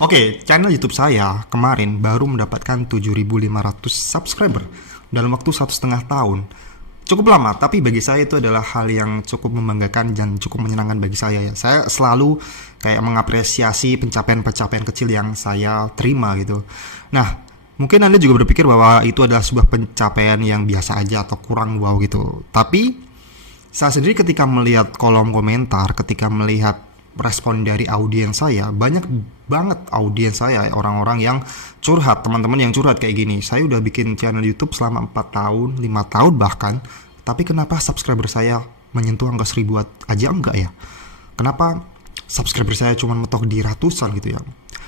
Oke, channel YouTube saya kemarin baru mendapatkan 7.500 subscriber dalam waktu 1,5 tahun. Cukup lama, tapi bagi saya itu adalah hal yang cukup membanggakan dan cukup menyenangkan bagi saya ya. Saya selalu kayak mengapresiasi pencapaian-pencapaian kecil yang saya terima gitu. Nah, mungkin Anda juga berpikir bahwa itu adalah sebuah pencapaian yang biasa aja atau kurang wow gitu. Tapi saya sendiri ketika melihat kolom komentar, ketika melihat respon dari audiens saya, banyak banget audiens saya, orang-orang yang curhat, teman-teman yang curhat kayak gini. Saya udah bikin channel YouTube selama 4 tahun, 5 tahun bahkan, tapi kenapa subscriber saya menyentuh angka 1.000 aja enggak ya? Kenapa subscriber saya cuma mentok di ratusan gitu ya?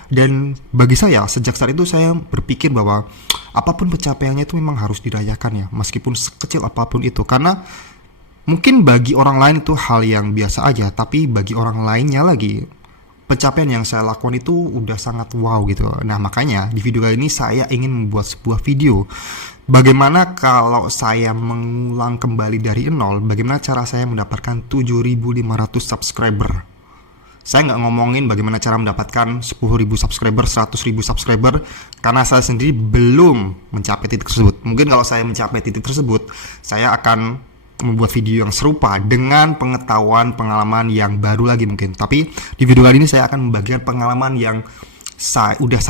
Dan bagi saya, sejak saat itu saya berpikir bahwa apapun pencapaiannya itu memang harus dirayakan ya, meskipun sekecil apapun itu. Karena mungkin bagi orang lain itu hal yang biasa aja, tapi bagi orang lainnya lagi, pencapaian yang saya lakukan itu udah sangat wow gitu. Nah, makanya di video kali ini saya ingin membuat sebuah video. Bagaimana kalau saya mengulang kembali dari nol, bagaimana cara saya mendapatkan 7.500 subscriber. Saya nggak ngomongin bagaimana cara mendapatkan 10.000 subscriber, 100.000 subscriber, karena saya sendiri belum mencapai titik tersebut. Mungkin kalau saya mencapai titik tersebut, saya akan membuat video yang serupa dengan pengetahuan pengalaman yang baru lagi mungkin. Tapi di video kali ini saya akan membagikan pengalaman yang udah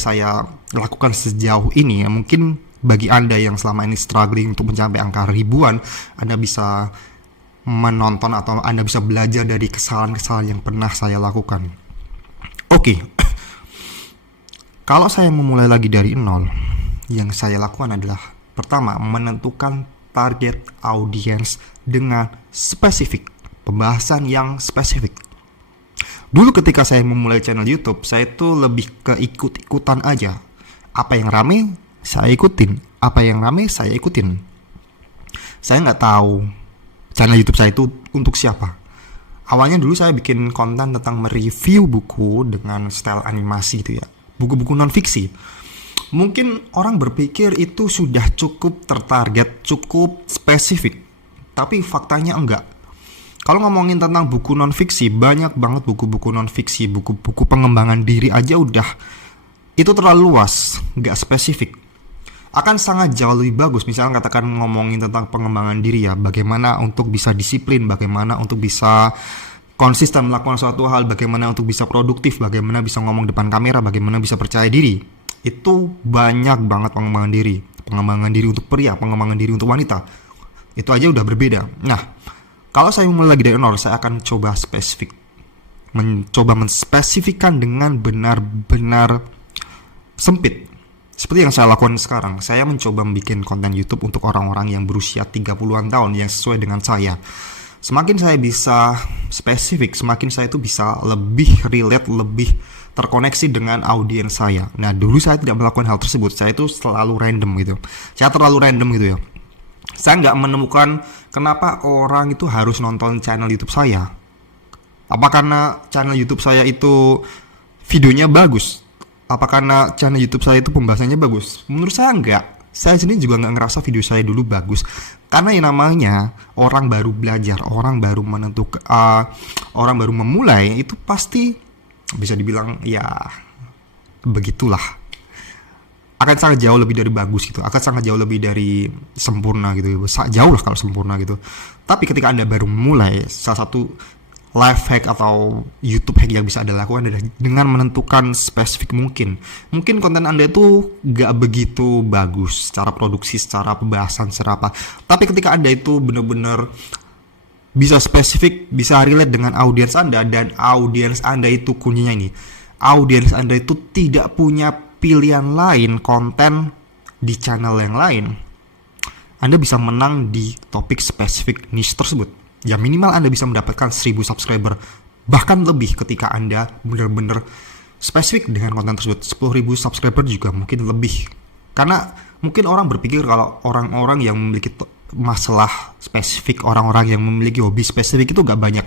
saya lakukan sejauh ini. Mungkin bagi Anda yang selama ini struggling untuk mencapai angka ribuan, Anda bisa menonton atau Anda bisa belajar dari kesalahan-kesalahan yang pernah saya lakukan. Oke. Kalau saya memulai lagi dari nol, yang saya lakukan adalah pertama, menentukan target audiens dengan spesifik, pembahasan yang spesifik. Dulu ketika saya memulai channel YouTube, saya itu lebih ke ikut-ikutan aja. Apa yang rame, saya ikutin. Apa yang rame, saya ikutin. Saya nggak tahu channel YouTube saya itu untuk siapa. Awalnya dulu saya bikin konten tentang mereview buku dengan style animasi itu ya. Buku-buku non-fiksi. Mungkin orang berpikir itu sudah cukup tertarget, cukup spesifik. Tapi faktanya enggak. Kalau ngomongin tentang buku non-fiksi, banyak banget buku-buku non-fiksi, buku-buku pengembangan diri aja udah. Itu terlalu luas, enggak spesifik. Akan sangat jauh lebih bagus, misalnya katakan ngomongin tentang pengembangan diri ya. Bagaimana untuk bisa disiplin, bagaimana untuk bisa konsisten melakukan suatu hal, bagaimana untuk bisa produktif, bagaimana bisa ngomong depan kamera, bagaimana bisa percaya diri. Itu banyak banget pengembangan diri untuk pria, pengembangan diri untuk wanita. Itu aja udah berbeda. Nah, kalau saya mulai lagi dari nol, saya akan coba spesifik, mencoba menspesifikkan dengan benar-benar sempit. Seperti yang saya lakukan sekarang, saya mencoba membuat konten YouTube untuk orang-orang yang berusia 30-an tahun yang sesuai dengan saya. Semakin saya bisa spesifik, semakin saya itu bisa lebih relate, lebih terkoneksi dengan audiens saya. Nah, dulu saya tidak melakukan hal tersebut. Saya itu selalu random gitu. Saya terlalu random gitu ya. Saya nggak menemukan kenapa orang itu harus nonton channel YouTube saya. Apa karena channel YouTube saya itu videonya bagus? Apa karena channel YouTube saya itu pembahasannya bagus? Menurut saya enggak. Saya sendiri juga nggak ngerasa video saya dulu bagus. Karena yang namanya orang baru belajar, orang baru menentukan, orang baru memulai, itu pasti bisa dibilang ya begitulah, akan sangat jauh lebih dari bagus gitu, akan sangat jauh lebih dari sempurna gitu, jauh lah kalau sempurna gitu. Tapi ketika Anda baru memulai, salah satu life hack atau YouTube hack yang bisa Anda lakukan adalah dengan menentukan spesifik mungkin konten Anda itu gak begitu bagus secara produksi, secara pembahasan, secara apa. Tapi ketika Anda itu benar-benar bisa spesifik, bisa relate dengan audiens Anda, dan audiens Anda itu kuncinya ini. Audiens Anda itu tidak punya pilihan lain konten di channel yang lain. Anda bisa menang di topik spesifik niche tersebut. Ya minimal Anda bisa mendapatkan 1.000 subscriber, bahkan lebih ketika Anda benar-benar spesifik dengan konten tersebut. 10.000 subscriber juga mungkin lebih. Karena mungkin orang berpikir kalau orang-orang yang memiliki masalah spesifik, orang-orang yang memiliki hobi spesifik itu gak banyak.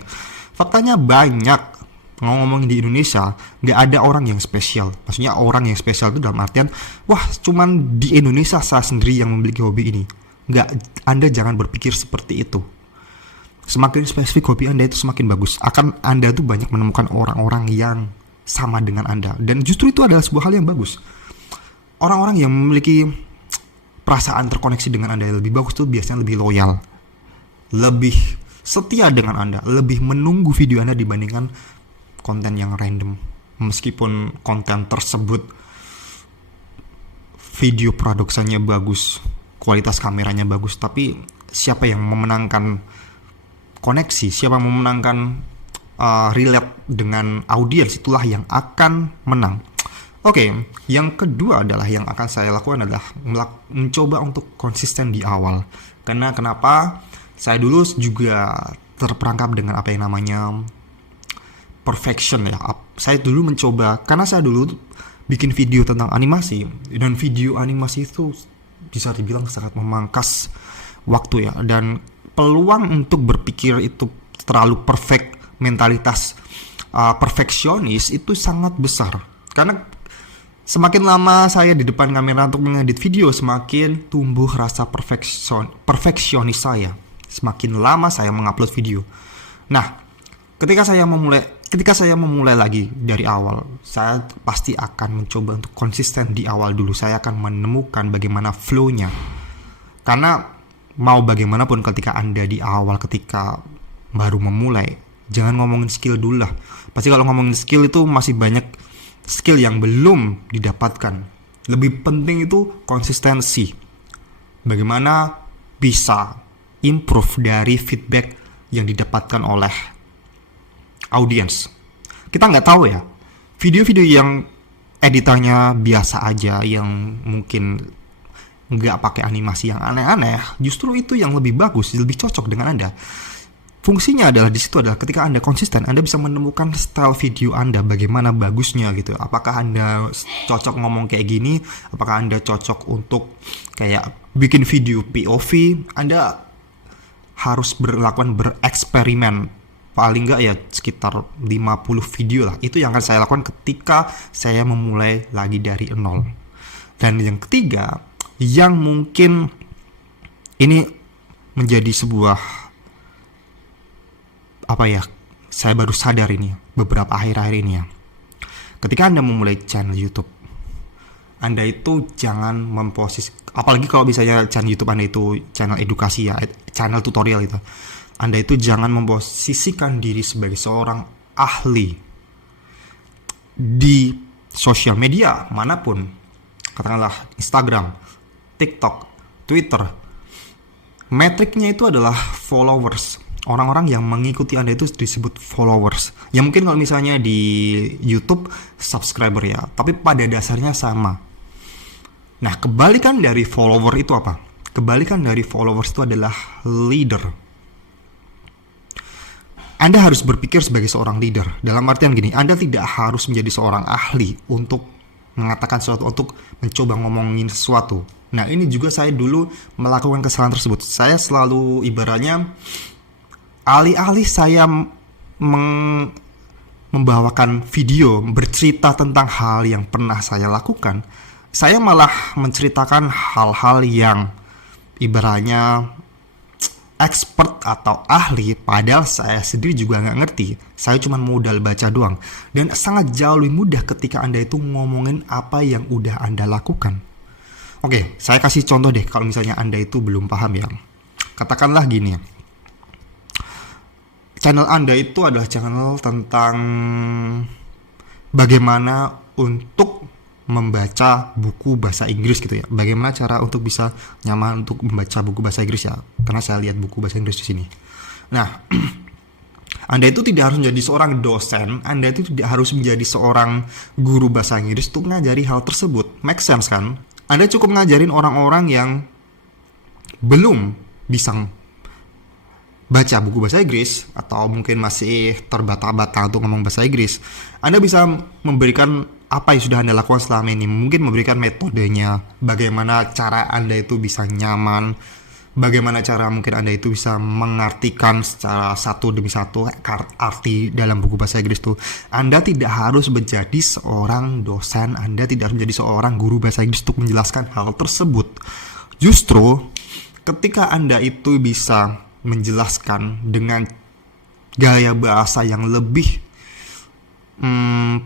Faktanya banyak. Ngomongin di Indonesia, gak ada orang yang spesial. Maksudnya orang yang spesial itu dalam artian, wah cuman di Indonesia saya sendiri yang memiliki hobi ini. Gak, Anda jangan berpikir seperti itu. Semakin spesifik hobi Anda itu semakin bagus. Akan Anda tuh banyak menemukan orang-orang yang sama dengan Anda. Dan justru itu adalah sebuah hal yang bagus. Orang-orang yang memiliki perasaan terkoneksi dengan Anda yang lebih bagus itu biasanya lebih loyal, lebih setia dengan Anda, lebih menunggu video Anda dibandingkan konten yang random. Meskipun konten tersebut video produksinya bagus, kualitas kameranya bagus, tapi siapa yang memenangkan koneksi, siapa yang memenangkan relate dengan audiens, itulah yang akan menang. Oke, yang kedua adalah yang akan saya lakukan adalah mencoba untuk konsisten di awal. Karena kenapa? Saya dulu juga terperangkap dengan apa yang namanya perfection ya. Saya dulu mencoba, karena saya dulu bikin video tentang animasi, dan video animasi itu bisa dibilang sangat memangkas waktu ya, dan peluang untuk berpikir itu terlalu perfect, mentalitas perfeksionis itu sangat besar. Karena semakin lama saya di depan kamera untuk mengedit video, semakin tumbuh rasa perfeksionis saya. Semakin lama saya mengupload video. Nah, ketika saya memulai lagi dari awal, saya pasti akan mencoba untuk konsisten di awal dulu. Saya akan menemukan bagaimana flow-nya. Karena mau bagaimanapun ketika Anda di awal, ketika baru memulai, jangan ngomongin skill dulu lah. Pasti kalau ngomongin skill itu masih banyak skill yang belum didapatkan. Lebih penting itu konsistensi. Bagaimana bisa improve dari feedback yang didapatkan oleh audiens. Kita nggak tahu ya, video-video yang editannya biasa aja, yang mungkin nggak pakai animasi yang aneh-aneh, justru itu yang lebih bagus, lebih cocok dengan Anda. Fungsinya adalah di situ adalah ketika Anda konsisten, Anda bisa menemukan style video Anda bagaimana bagusnya gitu. Apakah Anda cocok ngomong kayak gini? Apakah Anda cocok untuk kayak bikin video POV? Anda harus bereksperimen. Paling enggak ya sekitar 50 video lah. Itu yang akan saya lakukan ketika saya memulai lagi dari nol. Dan yang ketiga, yang mungkin ini menjadi sebuah saya baru sadar ini beberapa akhir-akhir ini ya. Ketika Anda memulai channel YouTube, Anda itu jangan apalagi kalau misalnya channel YouTube Anda itu channel edukasi ya, channel tutorial itu, Anda itu jangan memposisikan diri sebagai seorang ahli di sosial media manapun, katakanlah Instagram, TikTok, Twitter. Metriknya itu adalah followers. Orang-orang yang mengikuti Anda itu disebut followers. Ya mungkin kalau misalnya di YouTube subscriber ya, tapi pada dasarnya sama. Nah, kebalikan dari follower itu apa? Kebalikan dari followers itu adalah leader. Anda harus berpikir sebagai seorang leader. Dalam artian gini, Anda tidak harus menjadi seorang ahli untuk mengatakan sesuatu, untuk mencoba ngomongin sesuatu. Nah, ini juga saya dulu melakukan kesalahan tersebut. Saya selalu ibaratnya alih-alih saya membawakan video bercerita tentang hal yang pernah saya lakukan, saya malah menceritakan hal-hal yang ibaratnya expert atau ahli, padahal saya sendiri juga nggak ngerti. Saya cuma modal baca doang. Dan sangat jauh lebih mudah ketika Anda itu ngomongin apa yang udah Anda lakukan. Oke, saya kasih contoh deh kalau misalnya Anda itu belum paham ya. Katakanlah gini ya. Channel Anda itu adalah channel tentang bagaimana untuk membaca buku bahasa Inggris gitu ya. Bagaimana cara untuk bisa nyaman untuk membaca buku bahasa Inggris ya. Karena saya lihat buku bahasa Inggris di sini. Nah, Anda itu tidak harus menjadi seorang dosen, Anda itu tidak harus menjadi seorang guru bahasa Inggris untuk ngajari hal tersebut. Make sense kan? Anda cukup ngajarin orang-orang yang belum bisa baca buku bahasa Inggris atau mungkin masih terbata-bata untuk ngomong bahasa Inggris. Anda bisa memberikan apa yang sudah Anda lakukan selama ini, mungkin memberikan metodenya, bagaimana cara Anda itu bisa nyaman, bagaimana cara mungkin Anda itu bisa mengartikan secara satu demi satu arti dalam buku bahasa Inggris itu. Anda tidak harus menjadi seorang dosen, Anda tidak harus menjadi seorang guru bahasa Inggris untuk menjelaskan hal tersebut. Justru ketika Anda itu bisa menjelaskan dengan gaya bahasa yang lebih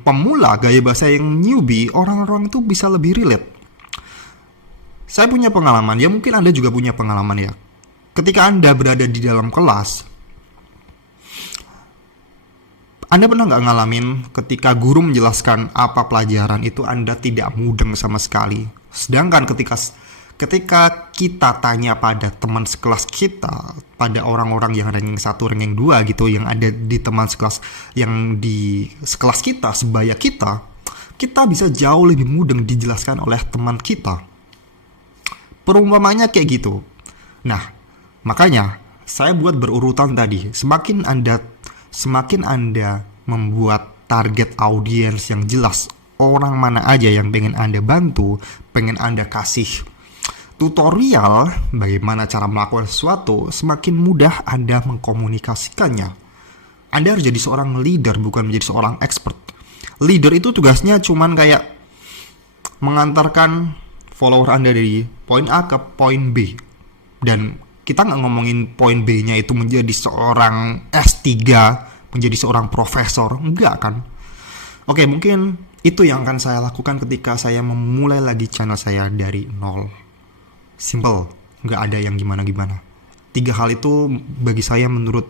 pemula, gaya bahasa yang newbie, orang-orang itu bisa lebih relate. Saya punya pengalaman, ya mungkin Anda juga punya pengalaman ya. Ketika Anda berada di dalam kelas, Anda pernah nggak ngalamin ketika guru menjelaskan apa pelajaran itu Anda tidak mudeng sama sekali. Sedangkan ketika kita tanya pada teman sekelas kita, pada orang-orang yang ranking 1, ranking 2 gitu, yang ada di teman sekelas, yang di sekelas kita, sebaya kita bisa jauh lebih mudeng dijelaskan oleh teman kita. Perumpamannya kayak gitu. Nah, makanya saya buat berurutan tadi. Semakin Anda membuat target audiens yang jelas, orang mana aja yang pengen Anda bantu, pengen Anda kasih tutorial bagaimana cara melakukan sesuatu, semakin mudah Anda mengkomunikasikannya. Anda harus jadi seorang leader, bukan menjadi seorang expert. Leader itu tugasnya cuman kayak mengantarkan follower Anda dari poin A ke poin B. Dan kita nggak ngomongin poin B-nya itu menjadi seorang S3, menjadi seorang profesor, enggak kan? Oke, mungkin itu yang akan saya lakukan ketika saya memulai lagi channel saya dari nol. Simple, nggak ada yang gimana-gimana. 3 hal itu bagi saya, menurut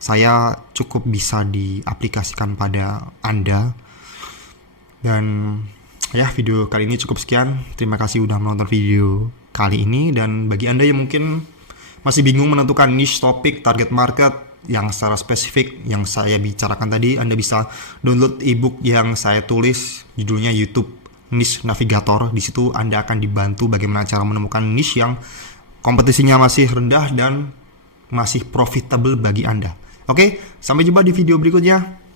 saya cukup bisa diaplikasikan pada Anda. Dan ya, video kali ini cukup sekian. Terima kasih udah menonton video kali ini. Dan bagi Anda yang mungkin masih bingung menentukan niche topik, target market yang secara spesifik yang saya bicarakan tadi, Anda bisa download ebook yang saya tulis, judulnya YouTube Niche Navigator. Di situ Anda akan dibantu bagaimana cara menemukan niche yang kompetisinya masih rendah dan masih profitable bagi Anda. Oke, sampai jumpa di video berikutnya.